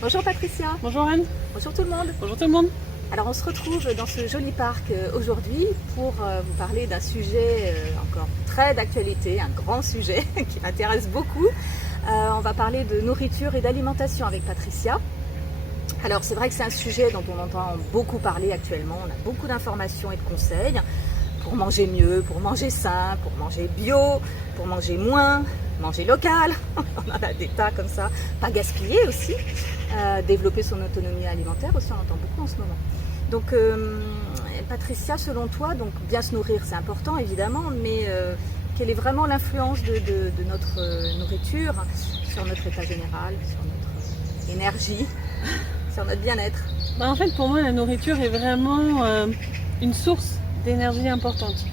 Bonjour Patricia. Bonjour Anne. Bonjour tout le monde. Bonjour tout le monde. Alors on se retrouve dans ce joli parc aujourd'hui pour vous parler d'un sujet encore très d'actualité, un grand sujet qui m'intéresse beaucoup. On va parler de nourriture et d'alimentation avec Patricia. Alors c'est vrai que c'est un sujet dont on entend beaucoup parler actuellement, on a beaucoup d'informations et de conseils pour manger mieux, pour manger sain, pour manger bio, pour manger moins, manger local, on en a des tas comme ça, pas gaspiller aussi, développer son autonomie alimentaire aussi, on entend beaucoup en ce moment. Donc Patricia, selon toi, donc bien se nourrir c'est important évidemment, mais quelle est vraiment l'influence de notre nourriture sur notre état général, sur notre énergie, sur notre bien-être? En fait, pour moi, la nourriture est vraiment une source d'énergie importante.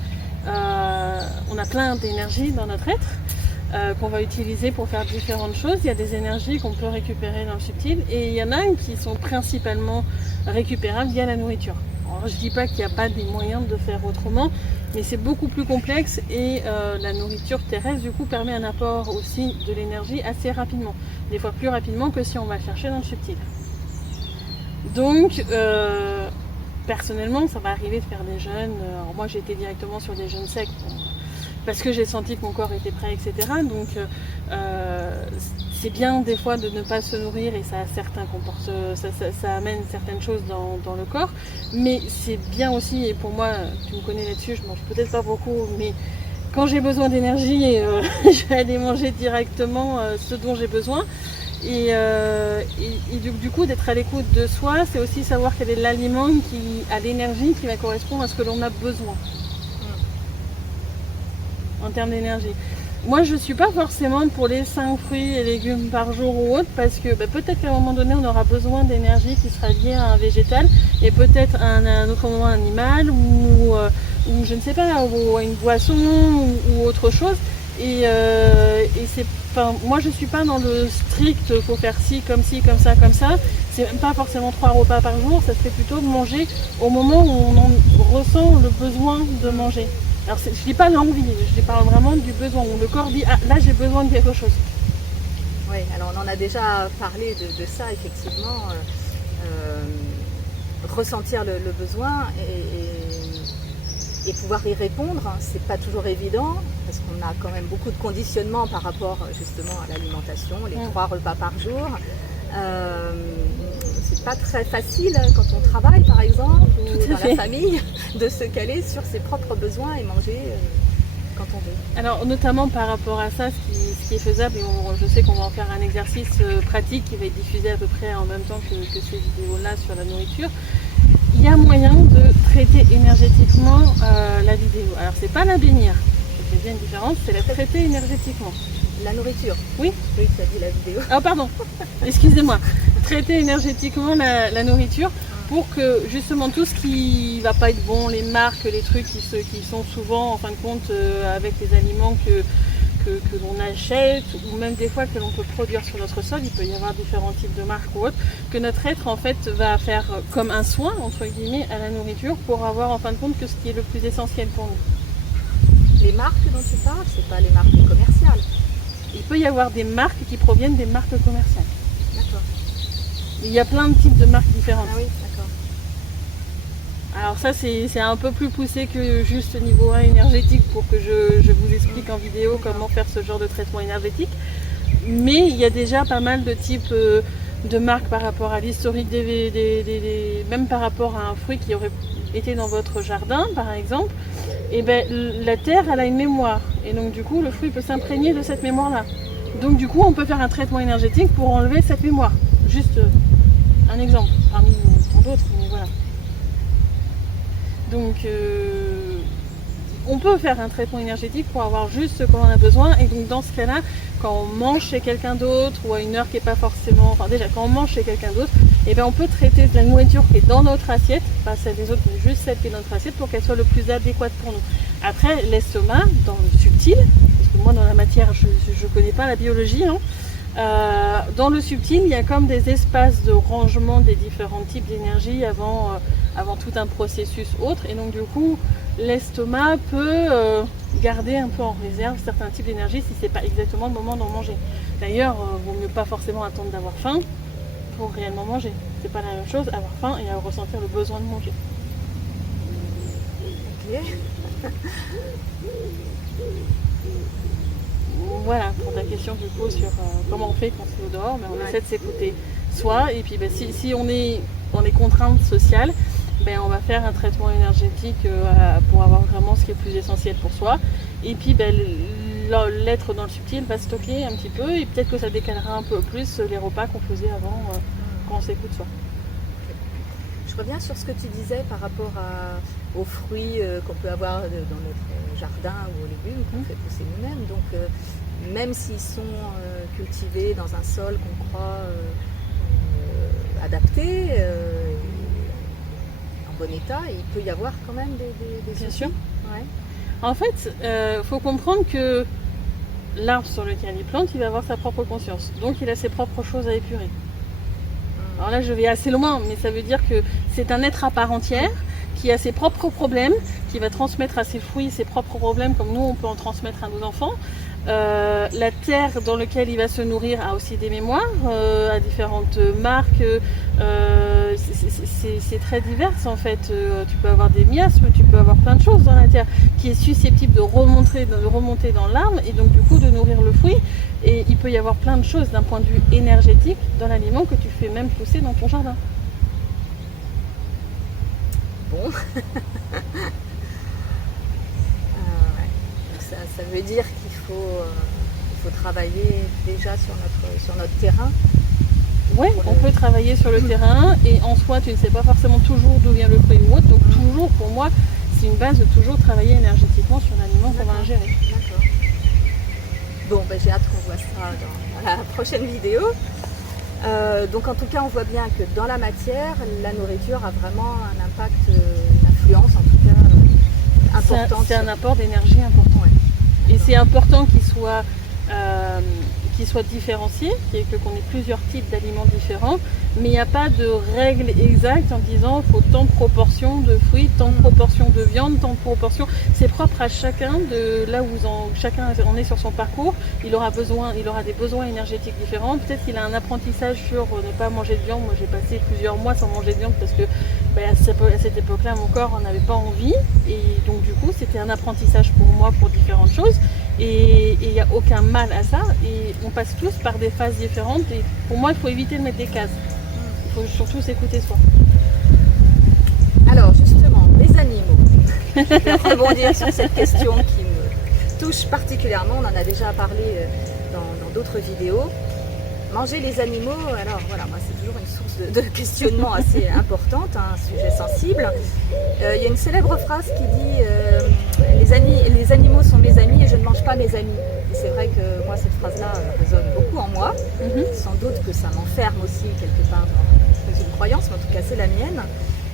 On a plein d'énergie dans notre être qu'on va utiliser pour faire différentes choses. Il y a des énergies qu'on peut récupérer dans le subtil et il y en a qui sont principalement récupérables via la nourriture. Alors, je ne dis pas qu'il n'y a pas des moyens de faire autrement, mais c'est beaucoup plus complexe et la nourriture terrestre du coup permet un apport aussi de l'énergie assez rapidement, des fois plus rapidement que si on va chercher dans le subtil. Donc personnellement ça va arriver de faire des jeûnes. Alors moi j'ai été directement sur des jeûnes secs parce que j'ai senti que mon corps était prêt, etc. Donc c'est bien des fois de ne pas se nourrir et ça a certains ça amène certaines choses dans le corps, mais c'est bien aussi, et pour moi tu me connais là-dessus, je mange peut-être pas beaucoup, mais quand j'ai besoin d'énergie je vais aller manger directement ce dont j'ai besoin. Et du coup, d'être à l'écoute de soi, c'est aussi savoir quel est l'aliment qui a l'énergie qui va correspondre à ce que l'on a besoin en termes d'énergie. Moi, je ne suis pas forcément pour les 5 fruits et légumes par jour ou autre, parce que peut-être qu'à un moment donné, on aura besoin d'énergie qui sera liée à un végétal, et peut-être à un autre moment un animal, ou je ne sais pas, ou à une boisson, ou autre chose. Et c'est moi je suis pas dans le strict, faut faire ci, comme ça. C'est même pas forcément 3 repas par jour, ça serait plutôt de manger au moment où on en ressent le besoin de manger. Alors je dis pas l'envie, je parle vraiment du besoin, où le corps dit ah là j'ai besoin de quelque chose. Oui, alors on en a déjà parlé de ça effectivement, ressentir le besoin et pouvoir y répondre, c'est pas toujours évident parce qu'on a quand même beaucoup de conditionnements par rapport justement à l'alimentation, les 3 repas par jour. C'est pas très facile quand on travaille par exemple ou dans la famille de se caler sur ses propres besoins et manger quand on veut. Alors notamment par rapport à ça, ce qui est faisable, et je sais qu'on va en faire un exercice pratique qui va être diffusé à peu près en même temps que ces vidéos-là sur la nourriture. Il y a moyen de traiter énergétiquement la vidéo. Alors c'est pas la bénir, je fais bien une différence, c'est la traiter énergétiquement. La nourriture? Oui. Oui, tu as dit la vidéo. Ah pardon, excusez-moi. Traiter énergétiquement la nourriture pour que justement tout ce qui va pas être bon, les marques, les trucs qui sont souvent en fin de compte avec les aliments que l'on achète ou même des fois que l'on peut produire sur notre sol, il peut y avoir différents types de marques ou autres, que notre être en fait va faire comme un soin entre guillemets à la nourriture pour avoir en fin de compte que ce qui est le plus essentiel pour nous. Les marques dont tu parles, c'est pas les marques commerciales? Il peut y avoir des marques qui proviennent des marques commerciales. D'accord. Il y a plein de types de marques différentes. Ah oui, d'accord. Alors ça c'est un peu plus poussé que juste niveau 1 énergétique pour que je vous explique en vidéo comment faire ce genre de traitement énergétique. Mais il y a déjà pas mal de types de marques par rapport à l'historique même par rapport à un fruit qui aurait été dans votre jardin par exemple. Et la terre elle a une mémoire et donc du coup le fruit peut s'imprégner de cette mémoire là. Donc du coup on peut faire un traitement énergétique pour enlever cette mémoire. Juste un exemple parmi tant d'autres, mais voilà. Donc on peut faire un traitement énergétique pour avoir juste ce qu'on en a besoin, et donc dans ce cas là quand on mange chez quelqu'un d'autre ou à une heure qui n'est pas forcément, enfin déjà quand on mange chez quelqu'un d'autre, on peut traiter de la nourriture qui est dans notre assiette, pas celle des autres mais juste celle qui est dans notre assiette pour qu'elle soit le plus adéquate pour nous. Après l'estomac, dans le subtil, parce que moi dans la matière je ne connais pas la biologie, dans le subtil il y a comme des espaces de rangement des différents types d'énergie avant tout un processus autre, et donc du coup l'estomac peut garder un peu en réserve certains types d'énergie si c'est pas exactement le moment d'en manger. D'ailleurs, vaut mieux pas forcément attendre d'avoir faim pour réellement manger. C'est pas la même chose avoir faim et ressentir le besoin de manger. Ok. Voilà, pour ta question du coup sur comment on fait quand c'est au dehors, mais on essaie de s'écouter soi, et puis si on est dans les contraintes sociales, on va faire un traitement énergétique pour avoir vraiment ce qui est le plus essentiel pour soi, et puis l'être dans le subtil va stocker un petit peu, et peut-être que ça décalera un peu plus les repas qu'on faisait avant quand on s'écoute soi. Je reviens sur ce que tu disais par rapport aux fruits qu'on peut avoir dans notre jardin ou aux légumes qu'on fait pousser nous-mêmes. Donc, même s'ils sont cultivés dans un sol qu'on croit adapté, en bon état, il peut y avoir quand même des Bien soucis. sûr. Ouais. En fait, faut comprendre que l'arbre sur lequel il plante, il va avoir sa propre conscience. Donc, il a ses propres choses à épurer. Alors là, je vais assez loin, mais ça veut dire que c'est un être à part entière qui a ses propres problèmes, qui va transmettre à ses fruits ses propres problèmes, comme nous, on peut en transmettre à nos enfants. La terre dans laquelle il va se nourrir a aussi des mémoires, à différentes marques. C'est très divers en fait. Tu peux avoir des miasmes, tu peux avoir plein de choses dans la terre qui est susceptible de remonter dans l'arbre et donc du coup de nourrir le fruit. Et il peut y avoir plein de choses d'un point de vue énergétique dans l'aliment que tu fais même pousser dans ton jardin. Bon. Ça veut dire qu'il faut travailler déjà sur notre terrain. Oui, on peut travailler sur le terrain et en soi tu ne sais pas forcément toujours d'où vient le fruit ou autre, donc toujours pour moi c'est une base de toujours travailler énergétiquement sur l'aliment qu'on va ingérer. D'accord. Bon, j'ai hâte qu'on voit ça dans la prochaine vidéo. Donc en tout cas on voit bien que dans la matière, la nourriture a vraiment un impact, une influence en tout cas importante. C'est un apport d'énergie important. Ouais. Et c'est important qu'il soit différencié, qu'on ait plusieurs types d'aliments différents, mais il n'y a pas de règle exacte en disant il faut tant de proportions de fruits, tant de proportions de viande, tant de proportions. C'est propre à chacun de là où chacun en est sur son parcours. Il aura des besoins énergétiques différents. Peut-être qu'il a un apprentissage sur ne pas manger de viande. Moi j'ai passé plusieurs mois sans manger de viande parce que à cette époque-là mon corps n'en avait pas envie. Et donc du coup c'était un apprentissage pour moi pour différentes choses. Et il n'y a aucun mal à ça. Et on passe tous par des phases différentes. Et pour moi il faut éviter de mettre des cases. Il faut surtout s'écouter soi. Alors justement, les animaux. Je vais rebondir sur cette question qui me touche particulièrement. On en a déjà parlé dans d'autres vidéos. Manger les animaux, alors voilà, moi c'est toujours une source de questionnement assez importante, un sujet sensible. Il y a une célèbre phrase qui dit les animaux sont mes amis et je ne mange pas mes amis. Et c'est vrai que moi cette phrase-là résonne beaucoup en moi. Sans doute que ça m'enferme aussi quelque part dans une croyance, mais en tout cas c'est la mienne.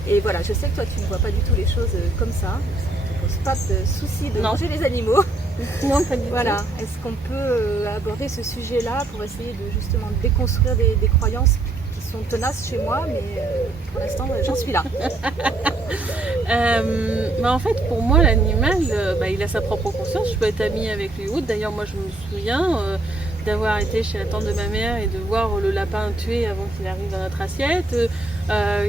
Et voilà, je sais que toi tu ne vois pas du tout les choses comme ça. Ça ne te pose pas de souci de manger les animaux. Non, pas du tout. Voilà, est-ce qu'on peut aborder ce sujet-là pour essayer de justement déconstruire des croyances qui sont tenaces chez moi, mais pour l'instant j'en suis là. En fait, pour moi, l'animal, il a sa propre conscience. Je peux être amie avec lui. D'ailleurs, moi, je me souviens d'avoir été chez la tante de ma mère et de voir le lapin tué avant qu'il arrive dans notre assiette.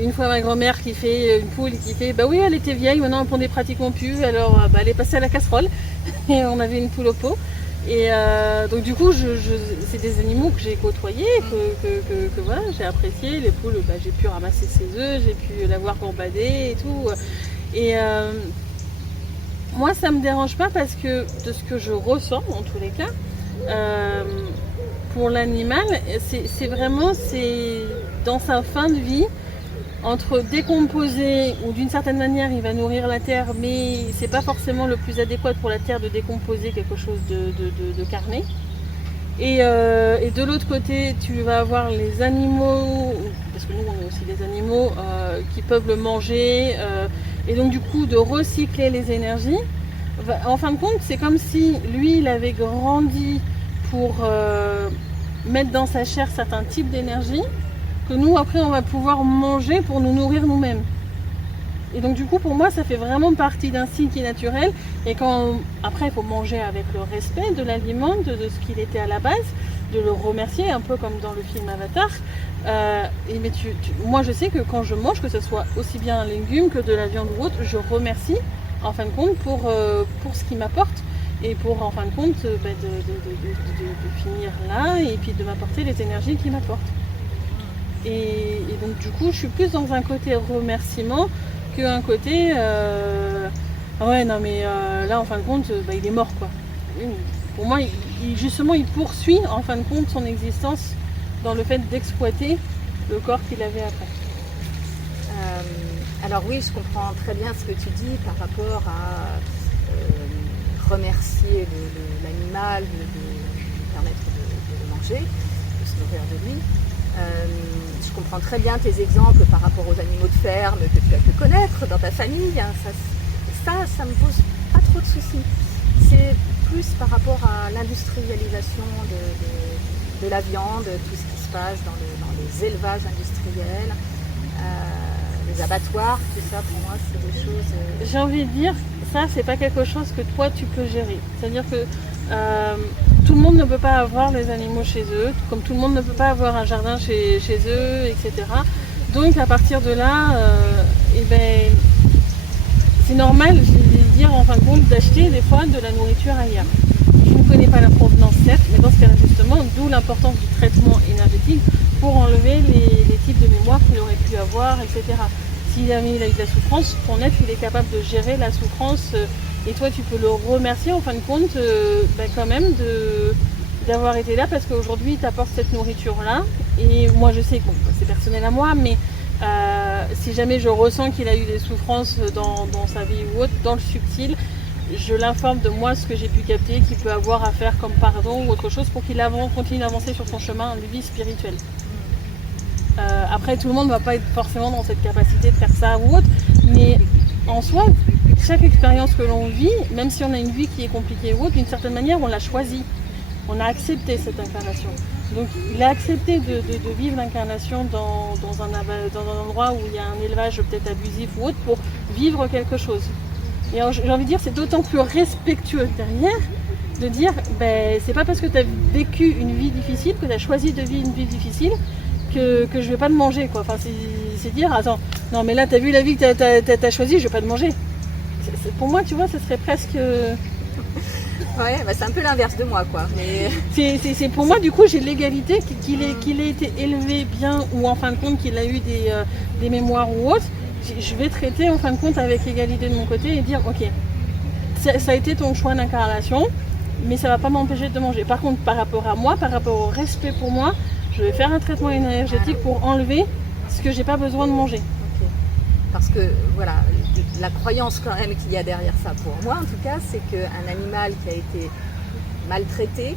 Une fois, ma grand-mère qui fait une poule qui fait oui, elle était vieille, maintenant elle pondait pratiquement plus, alors elle est passée à la casserole et on avait une poule au pot. Et donc du coup, c'est des animaux que j'ai côtoyés, que voilà, j'ai apprécié. Les poules, j'ai pu ramasser ses œufs, j'ai pu la voir gambader et tout. Et moi, ça me dérange pas parce que de ce que je ressens, en tous les cas, pour l'animal, c'est vraiment dans sa fin de vie, entre décomposer ou d'une certaine manière il va nourrir la terre, mais c'est pas forcément le plus adéquat pour la terre de décomposer quelque chose de carné. Et de l'autre côté, tu vas avoir les animaux, parce que nous on a aussi des animaux qui peuvent le manger, et donc du coup de recycler les énergies. En fin de compte, c'est comme si lui il avait grandi pour mettre dans sa chair certains types d'énergie que nous après on va pouvoir manger pour nous nourrir nous-mêmes. Et donc du coup pour moi ça fait vraiment partie d'un cycle qui est naturel, et après il faut manger avec le respect de l'aliment, de ce qu'il était à la base, de le remercier, un peu comme dans le film Avatar. Moi, je sais que quand je mange, que ce soit aussi bien un légume que de la viande ou autre, je remercie en fin de compte pour ce qu'il m'apporte et pour en fin de compte de finir là et puis de m'apporter les énergies qu'il m'apporte. Et donc du coup, je suis plus dans un côté remerciement qu'un côté ouais non mais là en fin de compte il est mort quoi. Pour moi, justement, il poursuit en fin de compte son existence dans le fait d'exploiter le corps qu'il avait après. Alors oui, je comprends très bien ce que tu dis par rapport à remercier l'animal, de lui permettre de le manger, de se nourrir de lui. Je comprends très bien tes exemples par rapport aux animaux de ferme que tu as pu connaître dans ta famille. Hein, ça me pose pas trop de soucis. C'est plus par rapport à l'industrialisation de la viande, tout ce qui se passe dans les élevages industriels, les abattoirs, tout ça pour moi c'est des choses... J'ai envie de dire, ça c'est pas quelque chose que toi tu peux gérer. C'est-à-dire que tout le monde ne peut pas avoir les animaux chez eux, comme tout le monde ne peut pas avoir un jardin chez eux, etc. Donc à partir de là, c'est normal, je vais dire en fin de compte, d'acheter des fois de la nourriture ailleurs. Je ne connais pas la provenance certes, mais dans ce cas-là justement, d'où l'importance du traitement énergétique pour enlever les types de mémoire qu'il aurait pu avoir, etc. S'il a eu de la souffrance, ton être il est capable de gérer la souffrance et toi tu peux le remercier en fin de compte quand même d'avoir été là parce qu'aujourd'hui il t'apporte cette nourriture-là. Et moi je sais que c'est personnel à moi, mais si jamais je ressens qu'il a eu des souffrances dans sa vie ou autre, dans le subtil, je l'informe de moi ce que j'ai pu capter, qu'il peut avoir à faire comme pardon ou autre chose pour qu'il continue d'avancer sur son chemin de vie spirituelle. Après, tout le monde ne va pas être forcément dans cette capacité de faire ça ou autre, mais en soi, chaque expérience que l'on vit, même si on a une vie qui est compliquée ou autre, d'une certaine manière, on l'a choisie. On a accepté cette incarnation. Donc, il a accepté de vivre l'incarnation dans un endroit où il y a un élevage peut-être abusif ou autre pour vivre quelque chose. Et alors, j'ai envie de dire, c'est d'autant plus respectueux derrière de dire, c'est pas parce que tu as vécu une vie difficile, que tu as choisi de vivre une vie difficile, que je vais pas te manger, quoi. Enfin, c'est dire, attends, non mais là tu as vu la vie que tu as choisie, je vais pas te manger. Pour moi, tu vois, ce serait presque... Ouais, c'est un peu l'inverse de moi, quoi. Mais... C'est pour moi, du coup, j'ai l'égalité qu'il ait été élevé bien ou en fin de compte qu'il a eu des mémoires ou autre. Je vais traiter en fin de compte avec égalité de mon côté et dire, ok, ça a été ton choix d'incarnation, mais ça va pas m'empêcher de te manger. Par contre, par rapport à moi, par rapport au respect pour moi, je vais faire un traitement énergétique pour enlever ce que j'ai pas besoin de manger. Okay. Parce que voilà, la croyance quand même qu'il y a derrière ça, pour moi en tout cas, c'est qu'un animal qui a été maltraité,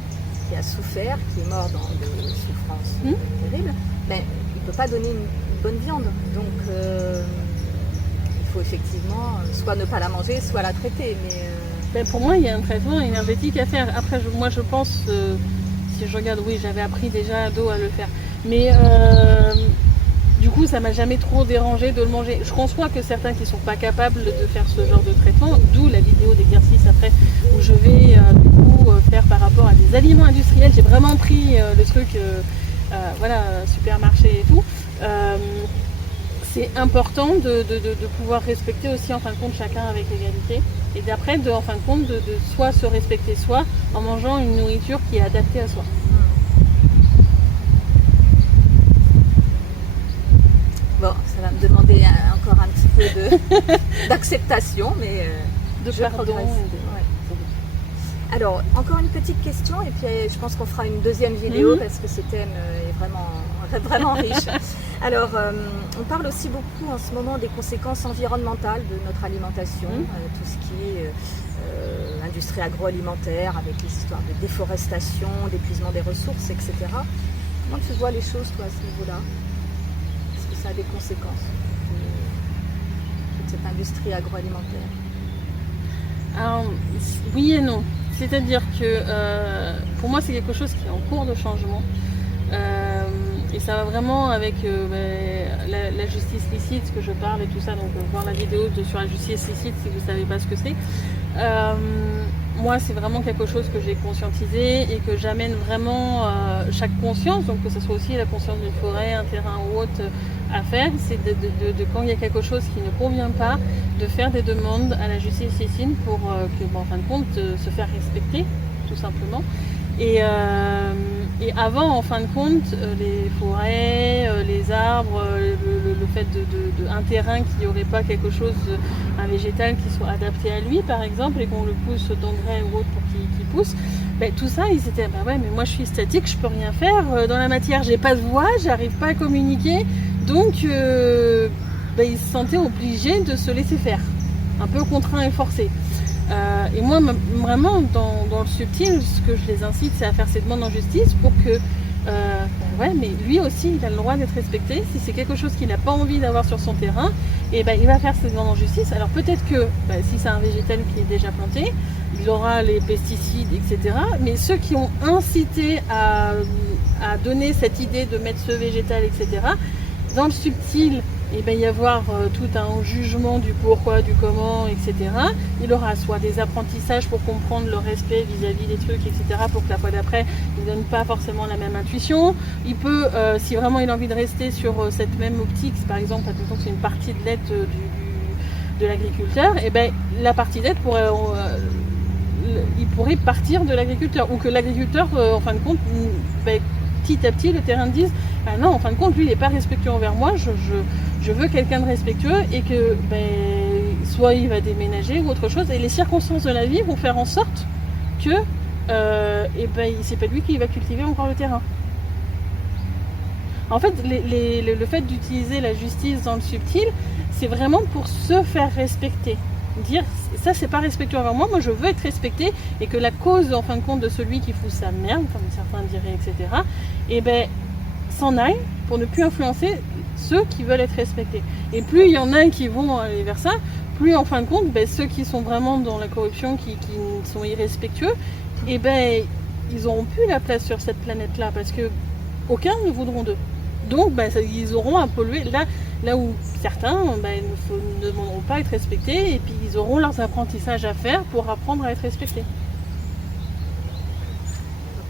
qui a souffert, qui est mort dans des souffrances terribles, il ne peut pas donner une bonne viande. Donc il faut effectivement soit ne pas la manger, soit la traiter. Mais pour moi, il y a un traitement énergétique à faire. Après, moi je pense... Si je regarde, oui, j'avais appris déjà ado à le faire. Mais du coup, ça m'a jamais trop dérangé de le manger. Je conçois que certains qui ne sont pas capables de faire ce genre de traitement, d'où la vidéo d'exercice après, où je vais faire par rapport à des aliments industriels. J'ai vraiment pris le truc, supermarché et tout. C'est important de pouvoir respecter aussi en fin de compte chacun avec égalité. Et d'après, en fin de compte, de soit se respecter soi en mangeant une nourriture qui est adaptée à soi. Bon, ça va me demander encore un petit peu d'acceptation, mais de pardon. Alors, encore une petite question, et puis je pense qu'on fera une deuxième vidéo parce que ce thème est vraiment riche. Alors, on parle aussi beaucoup en ce moment des conséquences environnementales de notre alimentation, tout ce qui est industrie agroalimentaire, avec les histoires de déforestation, d'épuisement des ressources, etc. Comment tu vois les choses, toi, à ce niveau-là? Est-ce que ça a des conséquences, toute cette industrie agroalimentaire? Alors, oui et non. C'est-à-dire que pour moi, c'est quelque chose qui est en cours de changement. Et ça va vraiment avec la justice licite que je parle et tout ça. Donc, voir la vidéo sur la justice licite si vous ne savez pas ce que c'est. moi, c'est vraiment quelque chose que j'ai conscientisé et que j'amène vraiment chaque conscience, donc que ce soit aussi la conscience d'une forêt, un terrain ou autre, à faire, c'est de quand il y a quelque chose qui ne convient pas, de faire des demandes à la justice sicilienne pour que, en fin de compte, se faire respecter, tout simplement. Et avant, en fin de compte, les forêts, les arbres, le fait un terrain qui n'aurait pas quelque chose, un végétal qui soit adapté à lui, par exemple, et qu'on le pousse d'engrais ou autre pour qu'il pousse, ben, tout ça, ils étaient, bah ouais, mais moi je suis statique, je peux rien faire dans la matière, j'ai pas de voix, j'arrive pas à communiquer, donc ben, ils se sentaient obligés de se laisser faire, un peu contraints et forcés. Et moi, vraiment, dans le subtil, ce que je les incite, c'est à faire ces demandes en justice pour que, ouais, mais lui aussi, il a le droit d'être respecté. Si c'est quelque chose qu'il n'a pas envie d'avoir sur son terrain, et ben, il va faire ses demandes en justice. Alors peut-être que, si c'est un végétal qui est déjà planté, il aura les pesticides, etc. Mais ceux qui ont incité à donner cette idée de mettre ce végétal, etc., dans le subtil, il va y avoir tout un jugement du pourquoi, du comment, etc. Il aura soit des apprentissages pour comprendre le respect vis-à-vis des trucs, etc. pour que la fois d'après, il ne donne pas forcément la même intuition. Il peut, si vraiment il a envie de rester sur cette même optique, par exemple, admettons que c'est une partie de l'aide de l'agriculteur, et ben la partie d'aide pourrait... il pourrait partir de l'agriculteur, ou que l'agriculteur, en fin de compte, petit à petit, le terrain dise ah non, en fin de compte, lui, il n'est pas respectueux envers moi, je veux quelqu'un de respectueux, et que soit il va déménager ou autre chose, et les circonstances de la vie vont faire en sorte que c'est pas lui qui va cultiver encore le terrain. En fait, le fait d'utiliser la justice dans le subtil, c'est vraiment pour se faire respecter. Dire ça c'est pas respectueux envers moi, moi je veux être respecté, et que la cause en fin de compte de celui qui fout sa merde, comme certains diraient, etc., et s'en aille pour ne plus influencer ceux qui veulent être respectés. Et plus il y en a qui vont aller vers ça, plus en fin de compte ceux qui sont vraiment dans la corruption, qui sont irrespectueux, et ils n'auront plus la place sur cette planète là, parce que aucun ne voudront d'eux. Donc ils auront à polluer là où certains ne demanderont pas à être respectés, et puis ils auront leurs apprentissages à faire pour apprendre à être respectés.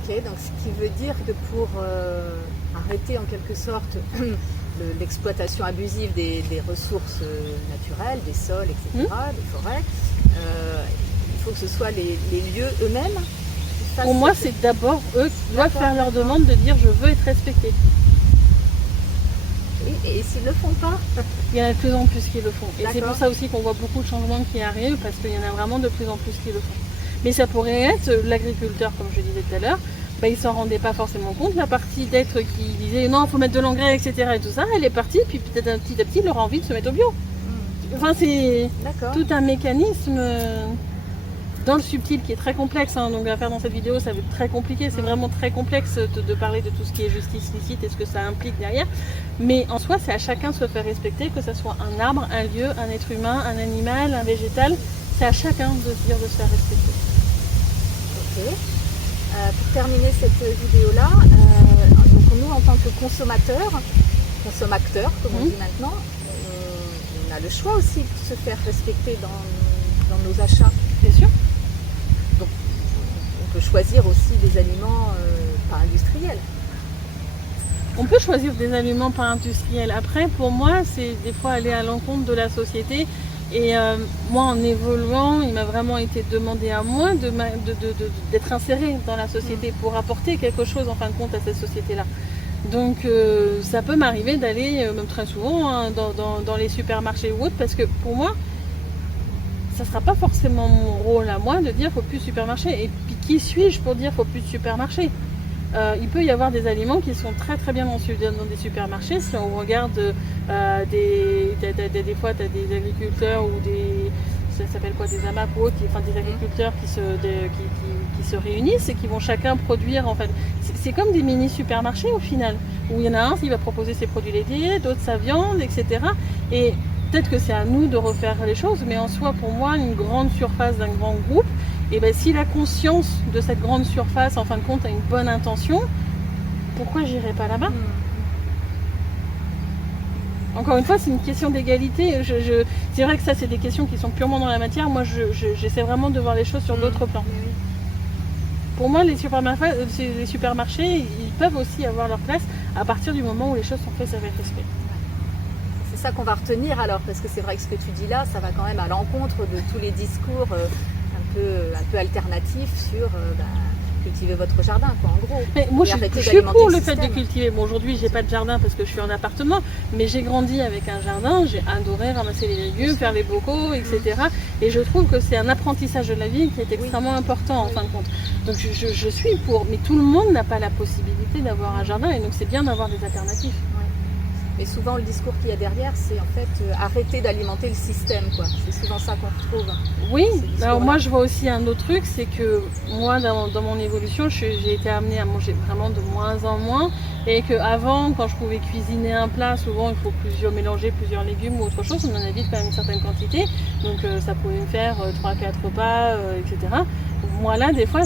Ok, donc ce qui veut dire que pour arrêter en quelque sorte l'exploitation abusive des ressources naturelles, des sols, etc., des forêts, il faut que ce soit les lieux eux-mêmes. Pour moi, c'est d'abord eux qui doivent faire leur demande de dire je veux être respecté. Et s'ils ne le font pas, il y en a de plus en plus qui le font. Et c'est pour ça aussi qu'on voit beaucoup de changements qui arrivent, parce qu'il y en a vraiment de plus en plus qui le font. Mais ça pourrait être l'agriculteur, comme je disais tout à l'heure, il ne s'en rendait pas forcément compte. La partie d'être qui disait non, il faut mettre de l'engrais, etc. et tout ça, elle est partie, puis peut-être petit à petit, il aura envie de se mettre au bio. Enfin, c'est tout un mécanisme dans le subtil qui est très complexe, donc à faire dans cette vidéo ça va être très compliqué, c'est vraiment très complexe de parler de tout ce qui est justice licite et ce que ça implique derrière, mais en soi c'est à chacun de se faire respecter, que ce soit un arbre, un lieu, un être humain, un animal, un végétal, c'est à chacun de se dire de se faire respecter. Ok. Pour terminer cette vidéo là, donc nous en tant que consommateurs comme on dit maintenant, on a le choix aussi de se faire respecter dans nos achats. Bien sûr. Donc, on peut choisir aussi des aliments pas industriels. On peut choisir des aliments pas industriels. Après, pour moi, c'est des fois aller à l'encontre de la société. Et moi, en évoluant, il m'a vraiment été demandé à moi d'être insérée dans la société pour apporter quelque chose, en fin de compte, à cette société-là. Donc, ça peut m'arriver d'aller, même très souvent, dans les supermarchés ou autres, parce que pour moi, ça ne sera pas forcément mon rôle à moi de dire faut plus de supermarché. Et puis qui suis-je pour dire faut plus de supermarché? Il peut y avoir des aliments qui sont très très bien dans des supermarchés. Si on regarde des fois tu as des agriculteurs ou ça s'appelle quoi, des AMAP ou autres, des agriculteurs qui se réunissent et qui vont chacun produire, en fait. C'est comme des mini supermarchés au final, où il y en a un qui va proposer ses produits laitiers, d'autres sa viande, etc. Et peut-être que c'est à nous de refaire les choses, mais en soi, pour moi, une grande surface d'un grand groupe, et si la conscience de cette grande surface, en fin de compte, a une bonne intention, pourquoi j'irai pas là-bas? Encore une fois, c'est une question d'égalité. C'est vrai que ça, c'est des questions qui sont purement dans la matière. Moi, j'essaie vraiment de voir les choses sur d'autres plans. Oui. Pour moi, les supermarchés, ils peuvent aussi avoir leur place à partir du moment où les choses sont faites avec respect. C'est ça qu'on va retenir alors, parce que c'est vrai que ce que tu dis là, ça va quand même à l'encontre de tous les discours un peu alternatifs sur cultiver votre jardin, quoi, en gros. Mais moi, Et je arrêter suis d'alimenter pour le le fait de système. cultiver. Bon, aujourd'hui, j'ai pas de jardin parce que je suis en appartement, mais j'ai grandi avec un jardin. J'ai adoré ramasser les légumes, faire les bocaux, etc. Et je trouve que c'est un apprentissage de la vie qui est extrêmement important en fin de compte. Donc, je suis pour. Mais tout le monde n'a pas la possibilité d'avoir un jardin, et donc c'est bien d'avoir des alternatives. Mais souvent, le discours qu'il y a derrière, c'est en fait arrêter d'alimenter le système, quoi. C'est souvent ça qu'on retrouve. Oui, Ces discours-là. alors moi je vois aussi un autre truc, c'est que moi dans mon évolution, j'ai été amenée à manger vraiment de moins en moins, et qu'avant, quand je pouvais cuisiner un plat, souvent il faut mélanger plusieurs légumes ou autre chose, on en avait quand même une certaine quantité, donc ça pouvait me faire 3-4 repas, etc. Moi là, des fois,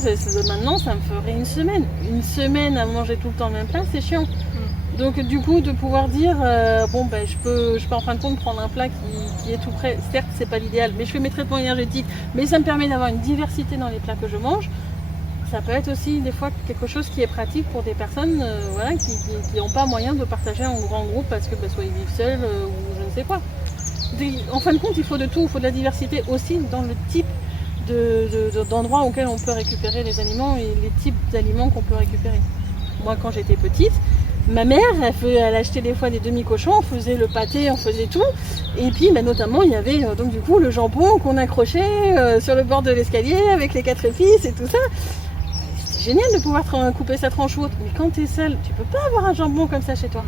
maintenant, ça me ferait une semaine. Une semaine à manger tout le temps le même plat, c'est chiant. Donc du coup, de pouvoir dire, je peux en fin de compte prendre un plat qui est tout prêt. Certes, c'est pas l'idéal, mais je fais mes traitements énergétiques, mais ça me permet d'avoir une diversité dans les plats que je mange. Ça peut être aussi des fois quelque chose qui est pratique pour des personnes qui n'ont pas moyen de partager en grand groupe parce que soit ils vivent seuls ou je ne sais quoi. En fin de compte, il faut de tout, il faut de la diversité aussi dans le type d'endroits auxquels on peut récupérer les aliments et les types d'aliments qu'on peut récupérer. Moi, quand j'étais petite, ma mère, elle achetait des fois des demi-cochons, on faisait le pâté, on faisait tout. Et puis, notamment, il y avait donc du coup le jambon qu'on accrochait sur le bord de l'escalier avec les 4 épices et tout ça. C'était génial de pouvoir couper sa tranche haute. Mais quand tu es seule, tu peux pas avoir un jambon comme ça chez toi.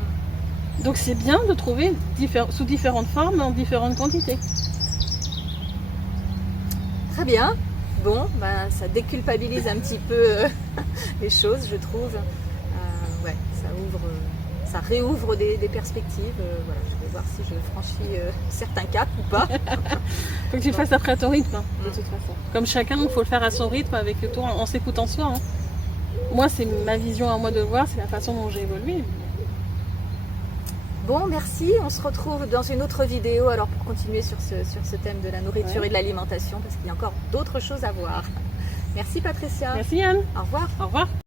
Donc c'est bien de trouver sous différentes formes, en différentes quantités. Très bien. Bon, ça déculpabilise un petit peu les choses, je trouve. Ça réouvre des perspectives. Voilà, je vais voir si je franchis certains caps ou pas. Faut que tu le fasses après à ton rythme, de toute façon. Comme chacun, il faut le faire à son rythme, avec toi, en s'écoutant soi. Moi, c'est ma vision à moi de voir, c'est la façon dont j'ai évolué. Bon, merci. On se retrouve dans une autre vidéo alors pour continuer sur ce thème de la nourriture et de l'alimentation, parce qu'il y a encore d'autres choses à voir. Merci Patricia. Merci Anne. Au revoir. Au revoir.